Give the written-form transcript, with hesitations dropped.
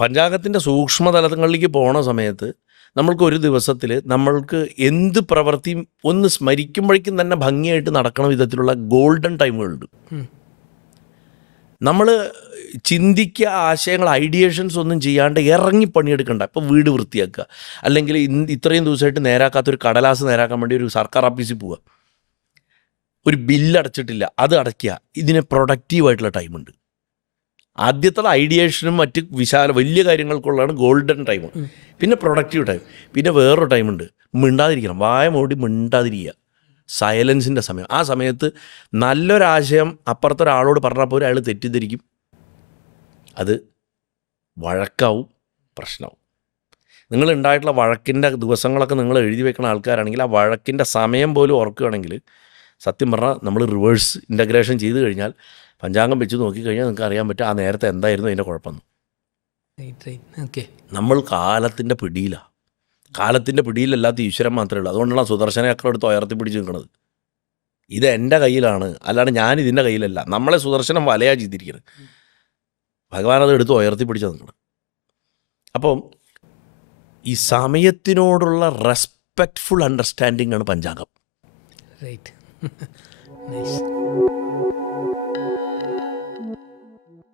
പഞ്ചാംഗത്തിൻ്റെ സൂക്ഷ്മതലങ്ങളിലേക്ക് പോണ സമയത്ത് നമ്മൾക്ക് ഒരു ദിവസത്തിൽ നമ്മൾക്ക് എന്ത് പ്രവൃത്തിയും ഒന്ന് സ്മരിക്കുമ്പോഴേക്കും തന്നെ ഭംഗിയായിട്ട് നടക്കണ വിധത്തിലുള്ള ഗോൾഡൻ ടൈമുകളുണ്ട്. നമ്മൾ ചിന്തിക്കുക, ആശയങ്ങൾ, ഐഡിയേഷൻസ് ഒന്നും ചെയ്യാണ്ട് ഇറങ്ങി പണിയെടുക്കണ്ട. ഇപ്പോൾ വീട് വൃത്തിയാക്കുക, അല്ലെങ്കിൽ ഇത്രയും ദിവസമായിട്ട് നേരാക്കാത്തൊരു കടലാസ് നേരാക്കാൻ വേണ്ടി ഒരു സർക്കാർ ഓഫീസിൽ പോവുക, ഒരു ബില്ല് അടച്ചിട്ടില്ല അത് അടയ്ക്കുക. ഇതിന് പ്രൊഡക്റ്റീവായിട്ടുള്ള ടൈമുണ്ട്. ആദ്യത്തെ ഐഡിയേഷനും മറ്റ് വലിയ കാര്യങ്ങൾക്കുള്ളതാണ് ഗോൾഡൻ ടൈം. പിന്നെ പ്രൊഡക്റ്റീവ് ടൈം. പിന്നെ വേറൊരു ടൈമുണ്ട്, മിണ്ടാതിരിക്കണം, വായ മൂടി മിണ്ടാതിരിക്കുക, സൈലൻസിൻ്റെ സമയം. ആ സമയത്ത് നല്ലൊരാശയം അപ്പുറത്തൊരാളോട് പറഞ്ഞാൽ പോലും അയാൾ തെറ്റിദ്ധരിക്കും, അത് വഴക്കാവും, പ്രശ്നമാവും. നിങ്ങളുണ്ടായിട്ടുള്ള വഴക്കിൻ്റെ ദിവസങ്ങളൊക്കെ നിങ്ങൾ എഴുതി വെക്കുന്ന ആൾക്കാരാണെങ്കിൽ ആ വഴക്കിൻ്റെ സമയം പോലും ഓർക്കുകയാണെങ്കിൽ സത്യം പറഞ്ഞാൽ നമ്മൾ റിവേഴ്സ് ഇൻ്റഗ്രേഷൻ ചെയ്ത് കഴിഞ്ഞാൽ പഞ്ചാംഗം വെച്ച് നോക്കിക്കഴിഞ്ഞാൽ നിങ്ങൾക്ക് അറിയാൻ പറ്റും ആ നേരത്തെ എന്തായിരുന്നു അതിൻ്റെ കുഴപ്പമെന്ന്. നമ്മൾ കാലത്തിൻ്റെ പിടിയിലാണ്. കാലത്തിൻ്റെ പിടിയിലല്ലാത്ത ഈശ്വരൻ മാത്രമേ ഉള്ളൂ. അതുകൊണ്ടാണ് സുദർശന ചക്രം എടുത്ത് ഉയർത്തിപ്പിടിച്ച് നിൽക്കുന്നത്. ഇത് എൻ്റെ കയ്യിലാണ്, അല്ലാണ്ട് ഞാൻ ഇതിൻ്റെ കയ്യിലല്ല. നമ്മളെ സുദർശനം വലയാ ചെയ്തിരിക്കുന്നത്, ഭഗവാൻ അത് എടുത്ത് ഉയർത്തിപ്പിടിച്ച് നിൽക്കണം. അപ്പം ഈ സമയത്തിനോടുള്ള റെസ്പെക്റ്റ്ഫുൾ അണ്ടർസ്റ്റാൻഡിംഗ് ആണ് പഞ്ചാംഗം. റൈറ്റ്. നൈസ്.